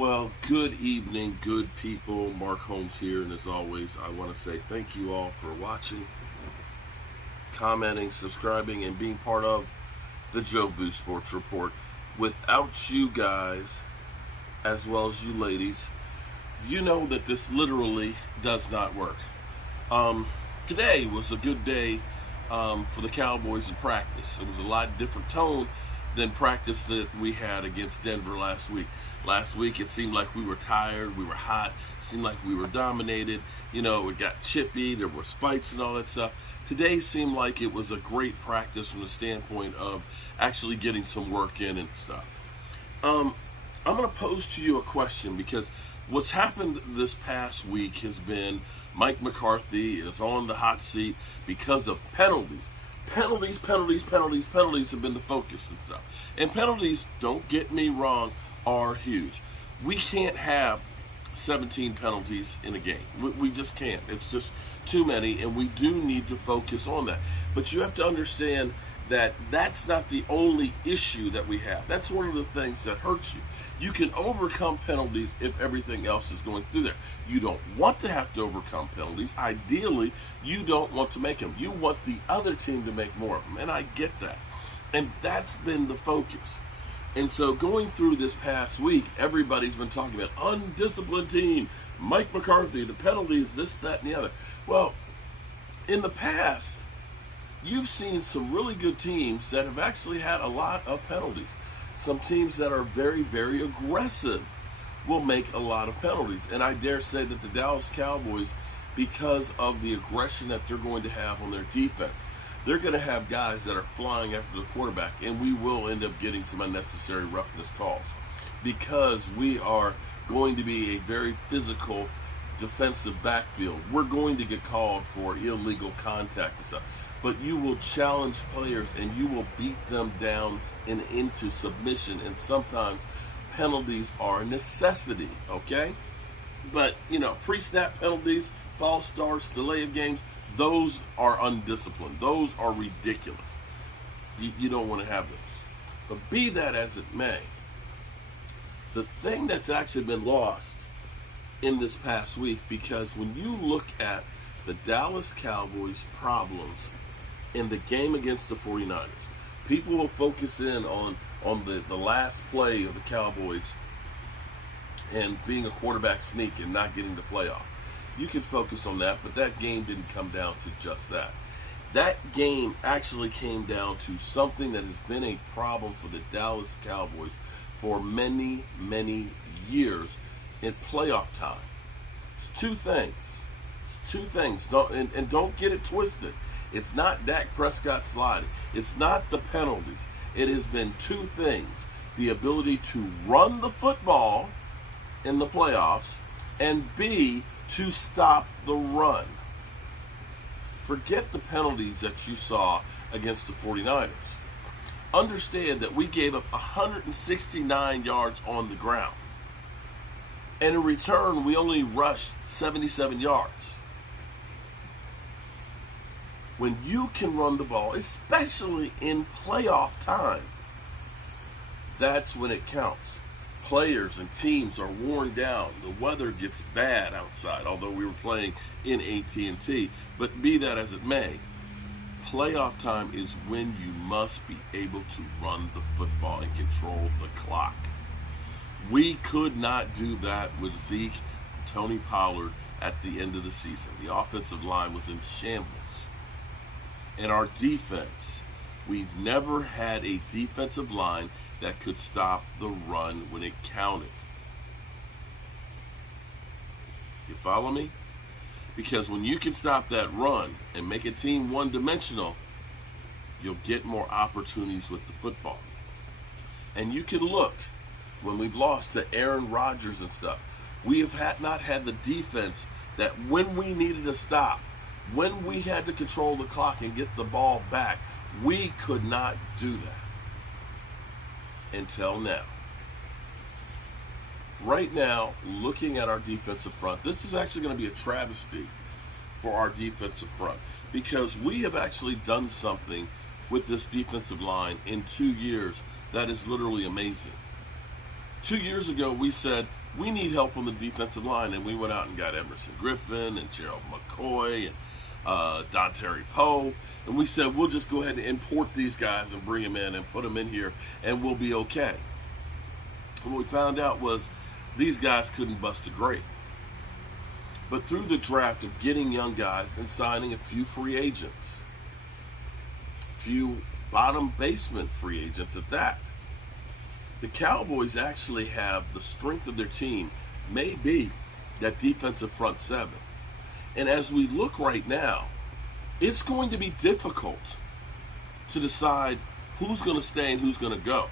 Well, good evening, good people. Mark Holmes here, and as always, I want to say thank you all for watching, commenting, subscribing, and being part of the Joe Boo Sports Report. Without you guys, as well as you ladies, you know that this literally does not work. Today was a good day for the Cowboys in practice. It was a lot different tone than practice that we had against Denver last week. Last week, it seemed like we were tired, we were hot, it seemed like we were dominated. You know, it got chippy, there was fights and all that stuff. Today seemed like it was a great practice from the standpoint of actually getting some work in and stuff. I'm going to pose to you a question, because what's happened this past week has been Mike McCarthy is on the hot seat because of penalties. Penalties have been the focus and stuff. And penalties, don't get me wrong, are huge. We can't have 17 penalties in a game. We just can't. It's just too many, and we do need to focus on that. But you have to understand that that's not the only issue that we have. That's one of the things that hurts you. You can overcome penalties if everything else is going through there. You don't want to have to overcome penalties. Ideally, you don't want to make them. You want the other team to make more of them, and I get that. And that's been the focus. And so going through this past week, everybody's been talking about undisciplined team, Mike McCarthy, the penalties, this, that, and the other. Well, in the past, you've seen some really good teams that have actually had a lot of penalties. Some teams that are very, very aggressive will make a lot of penalties. And I dare say that the Dallas Cowboys, because of the aggression that they're going to have on their defense, they're going to have guys that are flying after the quarterback, and we will end up getting some unnecessary roughness calls, because we are going to be a very physical defensive backfield. We're going to get called for illegal contact and stuff, but you will challenge players and you will beat them down and into submission, and sometimes penalties are a necessity, okay? But, you know, pre-snap penalties, false starts, delay of games, those are undisciplined. Those are ridiculous. You don't want to have those. But be that as it may, the thing that's actually been lost in this past week, because when you look at the Dallas Cowboys' problems in the game against the 49ers, people will focus in on the last play of the Cowboys and being a quarterback sneak and not getting the playoff. You can focus on that, but that game didn't come down to just that. That game actually came down to something that has been a problem for the Dallas Cowboys for many, many years in playoff time. It's two things. And don't get it twisted. It's not Dak Prescott sliding. It's not the penalties. It has been two things: the ability to run the football in the playoffs, and B, to stop the run. Forget the penalties that you saw against the 49ers. Understand that we gave up 169 yards on the ground. And in return, we only rushed 77 yards. When you can run the ball, especially in playoff time, that's when it counts. Players and teams are worn down. The weather gets bad outside, although we were playing in AT&T. But be that as it may, playoff time is when you must be able to run the football and control the clock. We could not do that with Zeke and Tony Pollard at the end of the season. The offensive line was in shambles. And our defense, we've never had a defensive line that could stop the run when it counted. You follow me? Because when you can stop that run and make a team one-dimensional, you'll get more opportunities with the football. And you can look, when we've lost to Aaron Rodgers and stuff, we have not had the defense that when we needed to stop, when we had to control the clock and get the ball back, we could not do that. Until now. Right now, looking at our defensive front, this is actually going to be a travesty for our defensive front, because we have actually done something with this defensive line in 2 years that is literally amazing. 2 years ago, we said, we need help on the defensive line, and we went out and got Emerson Griffin and Gerald McCoy and Dontari Poe, and we said, we'll just go ahead and import these guys and bring them in and put them in here, and we'll be okay. And what we found out was these guys couldn't bust a grape. But through the draft of getting young guys and signing a few free agents, a few bottom basement free agents at that, the Cowboys actually have the strength of their team may be that defensive front seven. And as we look right now, it's going to be difficult to decide who's going to stay and who's going to go.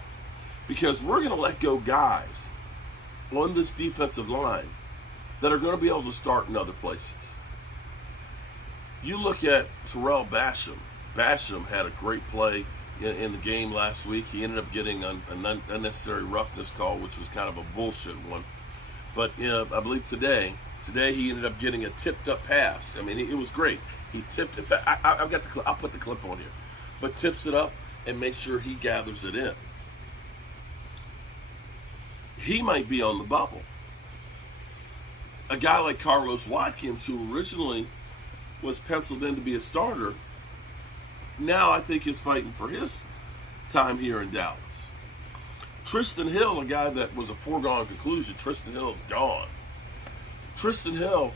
Because we're going to let go guys on this defensive line that are going to be able to start in other places. You look at Tyrell Basham. Basham had a great play in the game last week. He ended up getting an unnecessary roughness call, which was kind of a bullshit one. But I believe today he ended up getting a tipped-up pass. I mean, it was great. He tipped it. I've got the clip. I'll put the clip on here. But tips it up and makes sure he gathers it in. He might be on the bubble. A guy like Watkins, who originally was penciled in to be a starter, now I think is fighting for his time here in Dallas. Trysten Hill, a guy that was a foregone conclusion, Trysten Hill is gone. Trysten Hill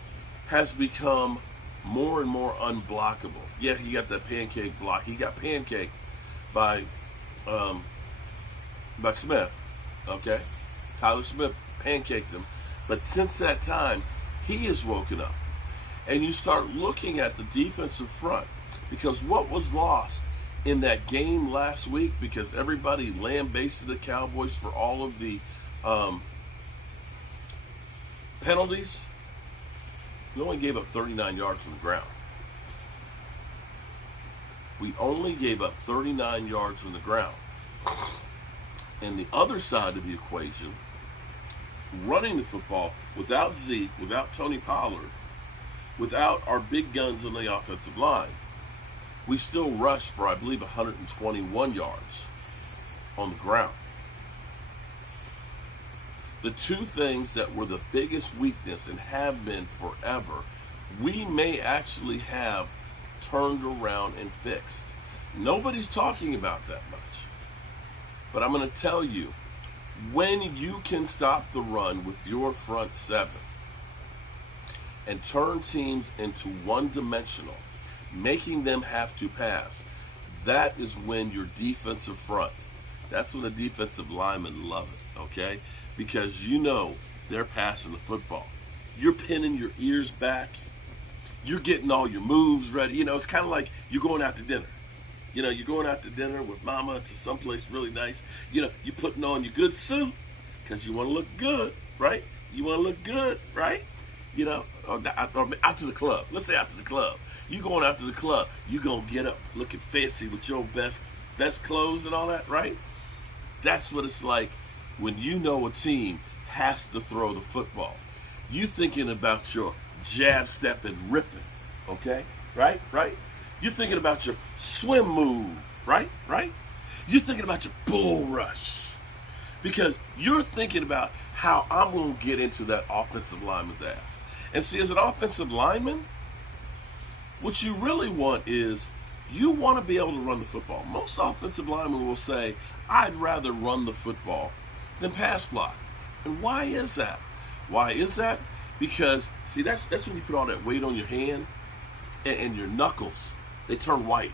has become more and more unblockable. Yeah, he got that pancake block. He got pancaked by Smith, okay? Tyler Smith pancaked him. But since that time, he has woken up. And you start looking at the defensive front, because what was lost in that game last week, because everybody lambasted the Cowboys for all of the penalties, we only gave up 39 yards from the ground. We only gave up 39 yards from the ground. And the other side of the equation, running the football without Zeke, without Tony Pollard, without our big guns on the offensive line, we still rushed for, I believe, 121 yards on the ground. The two things that were the biggest weakness and have been forever, we may actually have turned around and fixed. Nobody's talking about that much. But I'm going to tell you, when you can stop the run with your front seven and turn teams into one-dimensional, making them have to pass, that is when your defensive front, that's when the defensive linemen love it, okay? Because you know they're passing the football. You're pinning your ears back. You're getting all your moves ready. You know, it's kind of like you're going out to dinner. You know, you're going out to dinner with mama to someplace really nice. You know, you're putting on your good suit because you want to look good, right? You want to look good, right? You know, or out to the club. Let's say out to the club. You going out to the club. You going to get up looking fancy with your best clothes and all that, right? That's what it's like when you know a team has to throw the football. You thinking about your jab, step, and ripping, okay? Right? You're thinking about your swim move, right? You're thinking about your bull rush. Because you're thinking about how I'm going to get into that offensive lineman's ass. And see, as an offensive lineman, what you really want is you want to be able to run the football. Most offensive linemen will say, I'd rather run the football than pass block. And why is that? Because, see, that's when you put all that weight on your hand and your knuckles. They turn white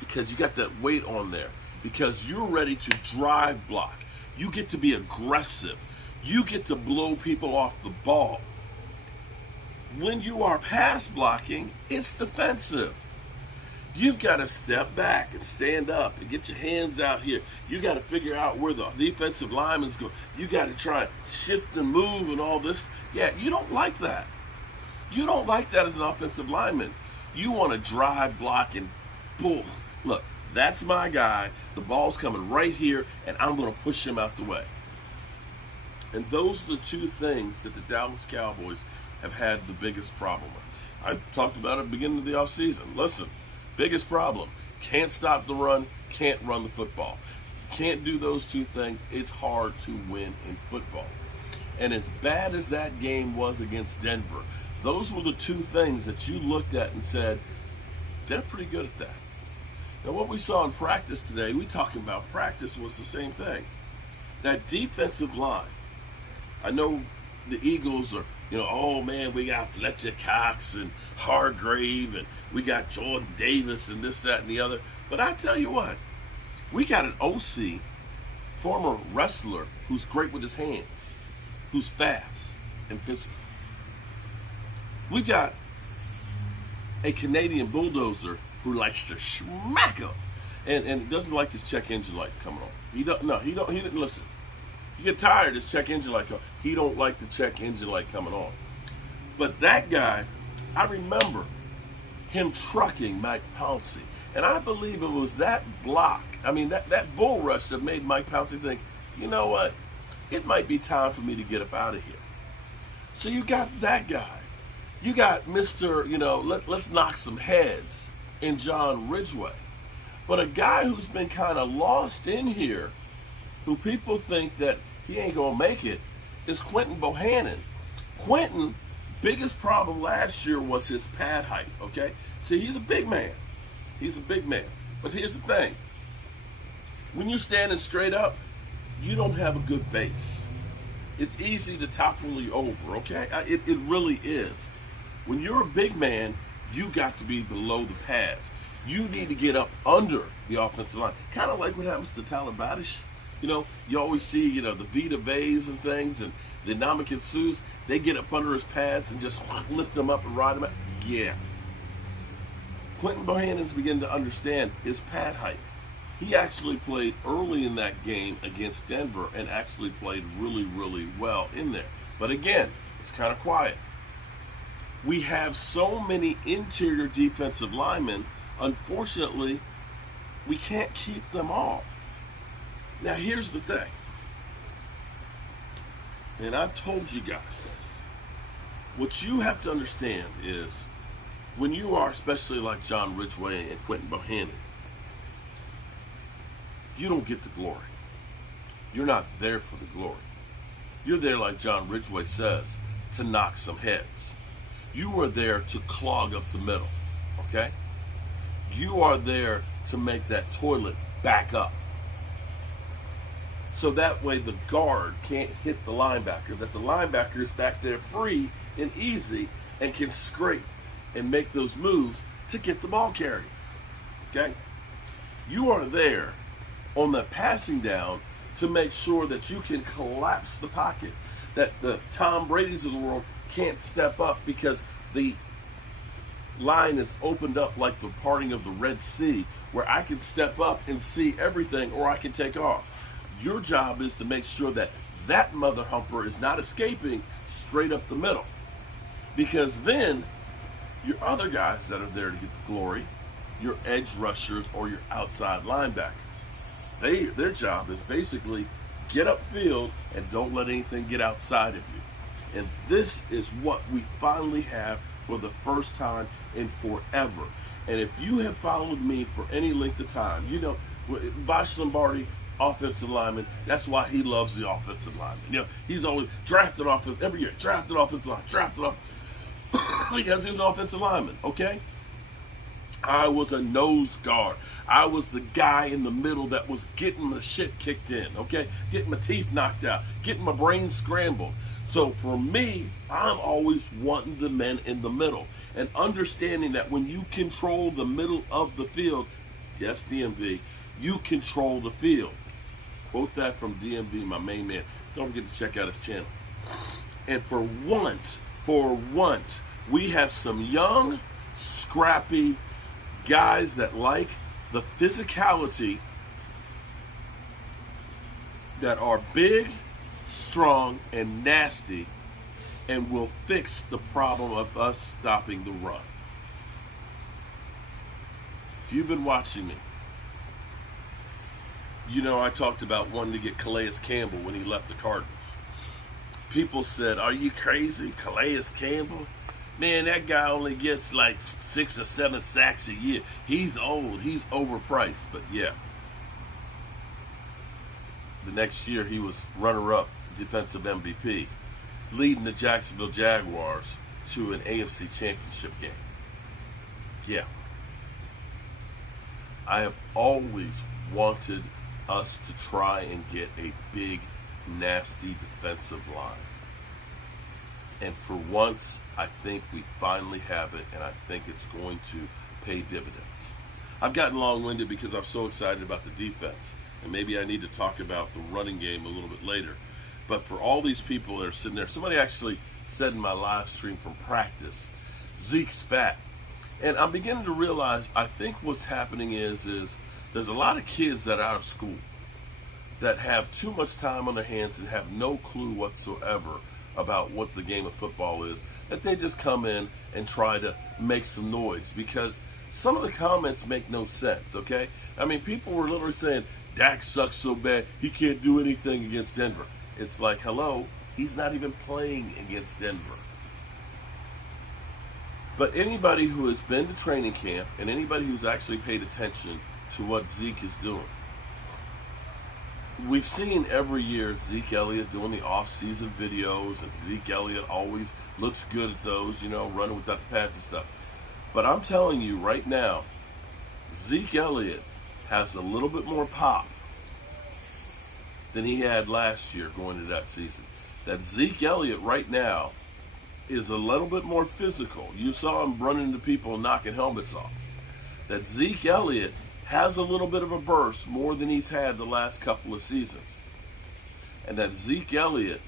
because you got that weight on there, because you're ready to drive block. You get to be aggressive. You get to blow people off the ball. When you are pass blocking, it's defensive. You've got to step back and stand up and get your hands out here. You got to figure out where the defensive lineman's going. You got to try and shift and move and all this. Yeah, you don't like that. You don't like that as an offensive lineman. You want to drive, block, and bull. Look, that's my guy. The ball's coming right here, and I'm going to push him out the way. And those are the two things that the Dallas Cowboys have had the biggest problem with. I talked about it at the beginning of the offseason. Listen, biggest problem, can't stop the run, can't run the football. can't do those two things, it's hard to win in football. And as bad as that game was against Denver, those were the two things that you looked at and said, they're pretty good at that. Now, what we saw in practice today, we talking about practice, was the same thing. That defensive line, I know the Eagles are, oh man, we got Fletcher Cox and Hargrave, and we got Jordan Davis and this, that, and the other. But I tell you what, we got an OC, former wrestler, who's great with his hands, who's fast and physical. We've got a Canadian bulldozer who likes to smack up and doesn't like his check engine light coming on. He didn't listen. You get tired of his check engine light coming. He don't like the check engine light coming on. But that guy, I remember him trucking Mike Pouncey. And I believe it was that block, that bull rush that made Mike Pouncey think, you know what, it might be time for me to get up out of here. So you got that guy. You got Mr., let's knock some heads in John Ridgeway. But a guy who's been kind of lost in here, who people think that he ain't going to make it, is Quentin Bohannon. Quentin, biggest problem last year was his pad height, okay? See, he's a big man. He's a big man. But here's the thing. When you're standing straight up, you don't have a good base. It's easy to topple you over, okay? It really is. When you're a big man, you got to be below the pads. You need to get up under the offensive line. Kind of like what happens to Tyrell Basham. You always see, the Vita Veys and things, and the Ndamukong Suhs, they get up under his pads and just lift them up and ride them out. Yeah. Quentin Bohannon's beginning to understand his pad height. He actually played early in that game against Denver and actually played really, really well in there. But again, it's kind of quiet. We have so many interior defensive linemen, unfortunately, we can't keep them all. Now, here's the thing, and I've told you guys this. What you have to understand is, when you are, especially like John Ridgeway and Quentin Bohannon, you don't get the glory. You're not there for the glory. You're there, like John Ridgeway says, to knock some heads. You are there to clog up the middle, okay? You are there to make that toilet back up. So that way the guard can't hit the linebacker, that the linebacker is back there free and easy and can scrape and make those moves to get the ball carried, okay? You are there on the passing down to make sure that you can collapse the pocket, that the Tom Brady's of the world can't step up because the line is opened up like the parting of the Red Sea, where I can step up and see everything, or I can take off. Your job is to make sure that that mother humper is not escaping straight up the middle, because then your other guys that are there to get the glory, your edge rushers or your outside linebackers, their job is basically get upfield and don't let anything get outside of you. And this is what we finally have for the first time in forever. And if you have followed me for any length of time, Vash Lombardi, offensive lineman, that's why he loves the offensive lineman. He's always drafted every year, drafted offensive line, drafted off because he's an offensive lineman, okay? I was a nose guard. I was the guy in the middle that was getting the shit kicked in, okay? Getting my teeth knocked out, getting my brain scrambled. So for me, I'm always wanting the men in the middle and understanding that when you control the middle of the field, yes, DMV, you control the field. Quote that from DMV, my main man. Don't forget to check out his channel. And for once, we have some young, scrappy guys that like the physicality, that are big, strong, and nasty, and will fix the problem of us stopping the run. If you've been watching me, I talked about wanting to get Calais Campbell when he left the Cardinals. People said, are you crazy? Calais Campbell? Man, that guy only gets like 6 or 7 sacks a year. He's old. He's overpriced. But yeah. The next year, he was runner-up defensive MVP, leading the Jacksonville Jaguars to an AFC Championship game. Yeah. I have always wanted us to try and get a big, nasty defensive line. And for once, I think we finally have it, and I think it's going to pay dividends. I've gotten long-winded because I'm so excited about the defense, and maybe I need to talk about the running game a little bit later. But for all these people that are sitting there, somebody actually said in my live stream from practice, Zeke's fat. And I'm beginning to realize, I think what's happening is there's a lot of kids that are out of school that have too much time on their hands and have no clue whatsoever about what the game of football is, that they just come in and try to make some noise, because some of the comments make no sense, okay? I mean, people were literally saying, Dak sucks so bad, he can't do anything against Denver. It's like, hello, he's not even playing against Denver. But anybody who has been to training camp and anybody who's actually paid attention to what Zeke is doing, we've seen every year Zeke Elliott doing the off-season videos, and Zeke Elliott always looks good at those, you know, running without the pads and stuff. But I'm telling you right now, Zeke Elliott has a little bit more pop than he had last year going into that season. That Zeke Elliott right now is a little bit more physical. You saw him running into people and knocking helmets off. That Zeke Elliott has a little bit of a burst more than he's had the last couple of seasons. And that Zeke Elliott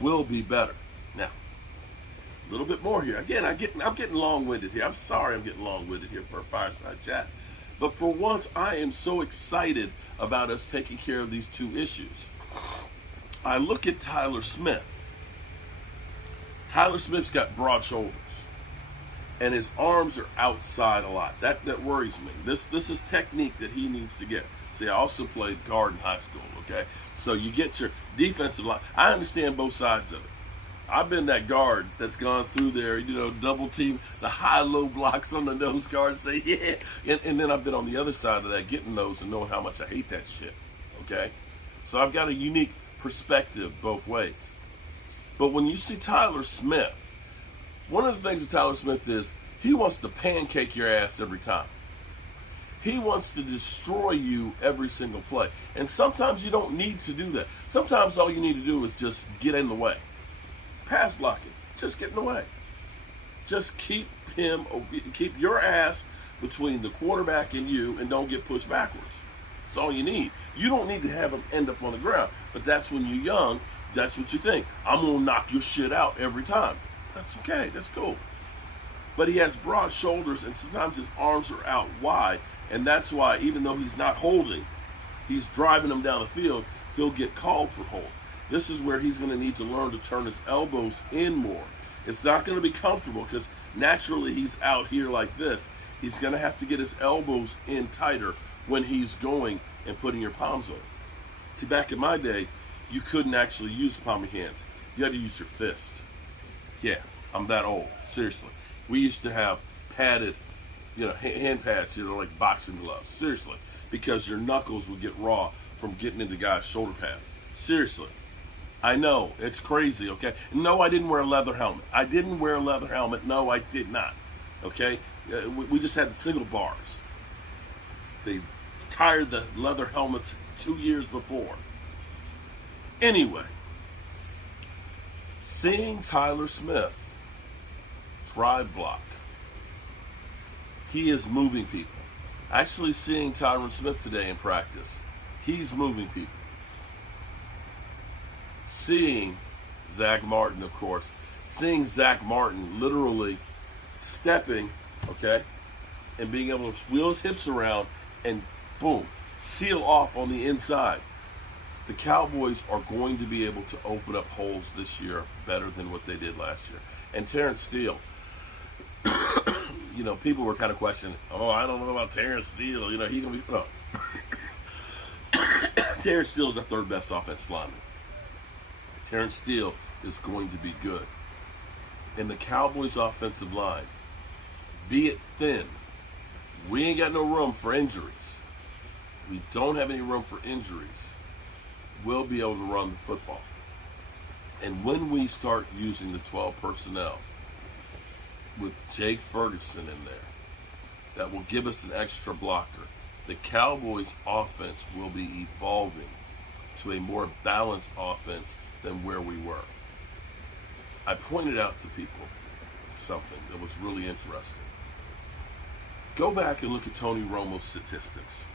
will be better. Now, a little bit more here. Again, I'm getting long-winded here. I'm sorry I'm getting long-winded here for a fireside chat. But for once, I am so excited about us taking care of these two issues. I look at Tyler Smith. Tyler Smith's got broad shoulders, and his arms are outside a lot. That worries me. This is technique that he needs to get. See, I also played guard in high school, okay? So you get your defensive line. I understand both sides of it. I've been that guard that's gone through there, you know, double team, the high-low blocks on the nose guard, say, yeah. And then I've been on the other side of that, getting those and knowing how much I hate that shit, okay? So I've got a unique perspective both ways. But when you see Tyler Smith, one of the things with Tyler Smith is he wants to pancake your ass every time. He wants to destroy you every single play. And sometimes you don't need to do that. Sometimes all you need to do is just get in the way. Pass blocking, just get in the way. Just keep your ass between the quarterback and you, and don't get pushed backwards. That's all you need. You don't need to have him end up on the ground. But that's when you're young. That's what you think. I'm going to knock your shit out every time. That's okay. That's cool. But he has broad shoulders, and sometimes his arms are out wide. And that's why, even though he's not holding, he's driving them down the field, he'll get called for holding. This is where he's going to need to learn to turn his elbows in more. It's not going to be comfortable because naturally he's out here like this. He's going to have to get his elbows in tighter when he's going and putting your palms on. See, back in my day, you couldn't actually use the palm of your hands. You had to use your fist. Yeah, I'm that old. Seriously. We used to have padded, you know, hand pads, you know, like boxing gloves. Seriously. Because your knuckles would get raw from getting into guys' shoulder pads. Seriously. I know. It's crazy, okay? No, I didn't wear a leather helmet. I didn't wear a leather helmet. No, I did not. Okay? We just had the single bars. They tired the leather helmets 2 years before. Anyway, seeing Tyler Smith drive block, he is moving people. Actually seeing Tyron Smith today in practice, he's moving people. Seeing Zach Martin, of course, seeing Zach Martin literally stepping, okay, and being able to wheel his hips around and boom, seal off on the inside. The Cowboys are going to be able to open up holes this year better than what they did last year. And Terrence Steele, you know, people were kind of questioning, oh, I don't know about Terrence Steele. You know, he's going to be, no. Terrence Steele is the third best offensive lineman. Terrence Steele is going to be good. And the Cowboys' offensive line, be it thin, we ain't got no room for injuries. We don't have any room for injuries. will be able to run the football. And when we start using the 12 personnel with Jake Ferguson in there, that will give us an extra blocker. The Cowboys offense will be evolving to a more balanced offense than where we were. I pointed out to people something that was really interesting. Go back and look at Tony Romo's statistics.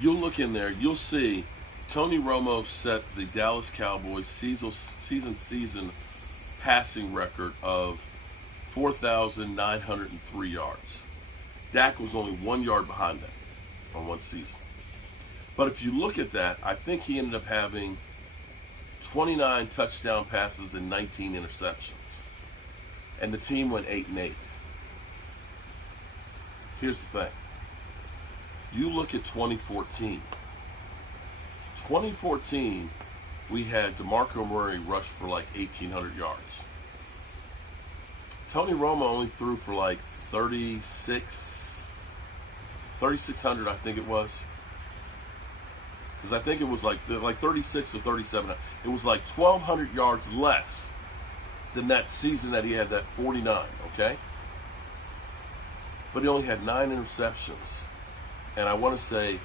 You'll look in there, you'll see Tony Romo set the Dallas Cowboys season passing record of 4,903 yards. Dak was only 1 yard behind that on one season. But if you look at that, I think he ended up having 29 touchdown passes and 19 interceptions. And the team went 8-8. Here's the thing. You look at 2014. 2014, we had DeMarco Murray rush for like 1,800 yards. Tony Romo only threw for like 3,600, I think it was. Because I think it was like 36 or 37. It was like 1,200 yards less than that season that he had, that 49, okay? But he only had 9 interceptions. And I want to say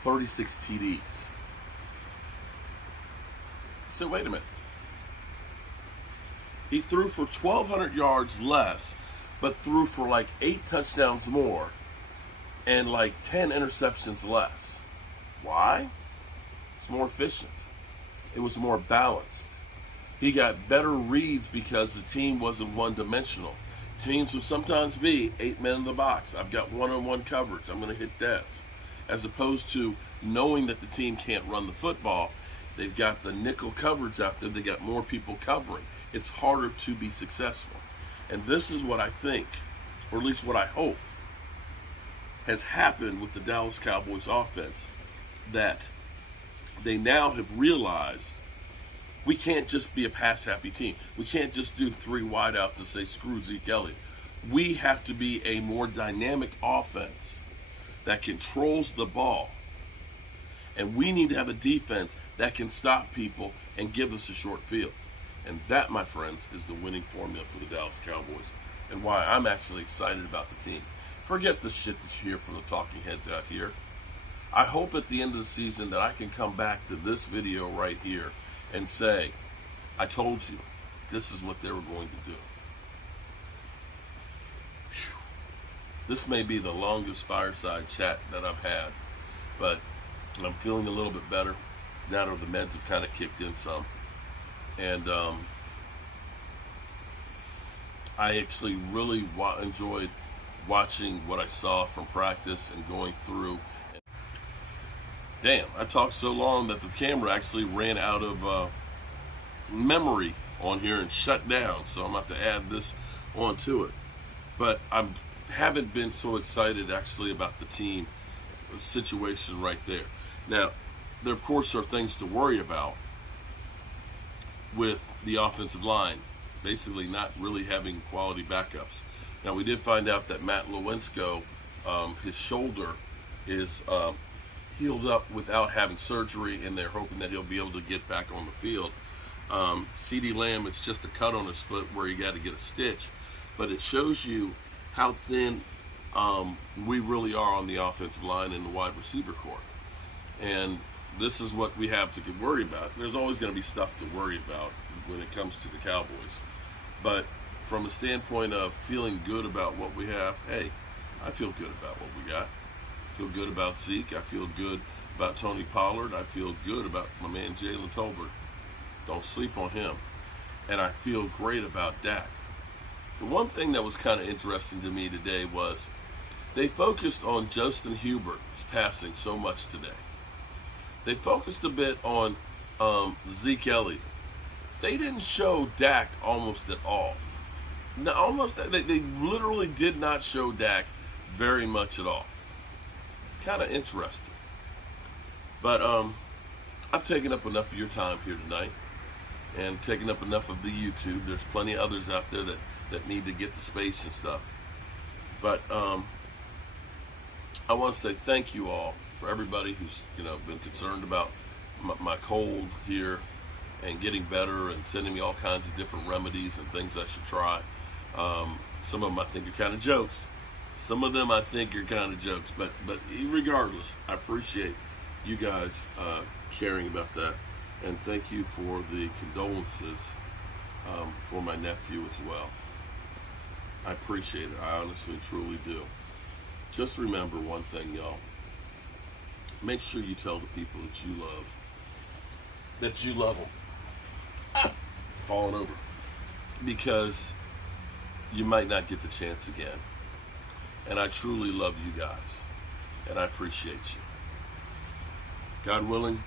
36 TDs. So wait a minute. He threw for 1,200 yards less, but threw for like 8 touchdowns more and like 10 interceptions less. Why? It's more efficient. It was more balanced. He got better reads because the team wasn't one-dimensional. Teams would sometimes be 8 men in the box. I've got one-on-one coverage. I'm going to hit death. As opposed to knowing that the team can't run the football, they've got the nickel coverage out there. They got more people covering. It's harder to be successful. And this is what I think, or at least what I hope, has happened with the Dallas Cowboys offense, that they now have realized we can't just be a pass-happy team. We can't just do 3 wideouts and say, screw Zeke Elliott. We have to be a more dynamic offense that controls the ball. And we need to have a defense that can stop people and give us a short field. And that, my friends, is the winning formula for the Dallas Cowboys, and why I'm actually excited about the team. Forget the shit that you hear from the talking heads out here. I hope at the end of the season that I can come back to this video right here and say, I told you, this is what they were going to do. Whew. This may be the longest fireside chat that I've had, but I'm feeling a little bit better now that the meds have kind of kicked in some. And I actually really enjoyed watching what I saw from practice and going through. Damn, I talked so long that the camera actually ran out of memory on here and shut down. So I'm going to have to add this onto it. But I haven't been so excited actually about the team situation right there. Now, there of course are things to worry about with the offensive line, basically not really having quality backups. Now, we did find out that Matt Lewinsky, his shoulder is healed up without having surgery, and they're hoping that he'll be able to get back on the field. CeeDee Lamb, it's just a cut on his foot where he got to get a stitch. But it shows you how thin we really are on the offensive line and the wide receiver corps. And this is what we have to get worried about. There's always going to be stuff to worry about when it comes to the Cowboys. But from a standpoint of feeling good about what we have, hey, I feel good about what we got. I feel good about Zeke. I feel good about Tony Pollard. I feel good about my man Jalen Tolbert. Don't sleep on him. And I feel great about Dak. The one thing that was kind of interesting to me today was they focused on Justin Herbert's passing so much today. They focused a bit on Zeke Elliott. They didn't show Dak almost at all. No, they literally did not show Dak very much at all. Kind of interesting. But I've taken up enough of your time here tonight and taken up enough of the YouTube. There's plenty of others out there that need to get the space and stuff. But I want to say thank you all for everybody who's been concerned about my cold here and getting better and sending me all kinds of different remedies and things I should try. Some of them I think are kind of jokes. Some of them I think are kind of jokes, but regardless, I appreciate you guys caring about that, and thank you for the condolences for my nephew as well. I appreciate it. I honestly, truly do. Just remember one thing, y'all. Make sure you tell the people that you love them. Falling over. Because you might not get the chance again. And I truly love you guys. And I appreciate you. God willing,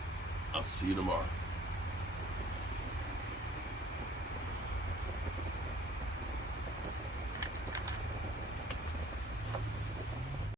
I'll see you tomorrow.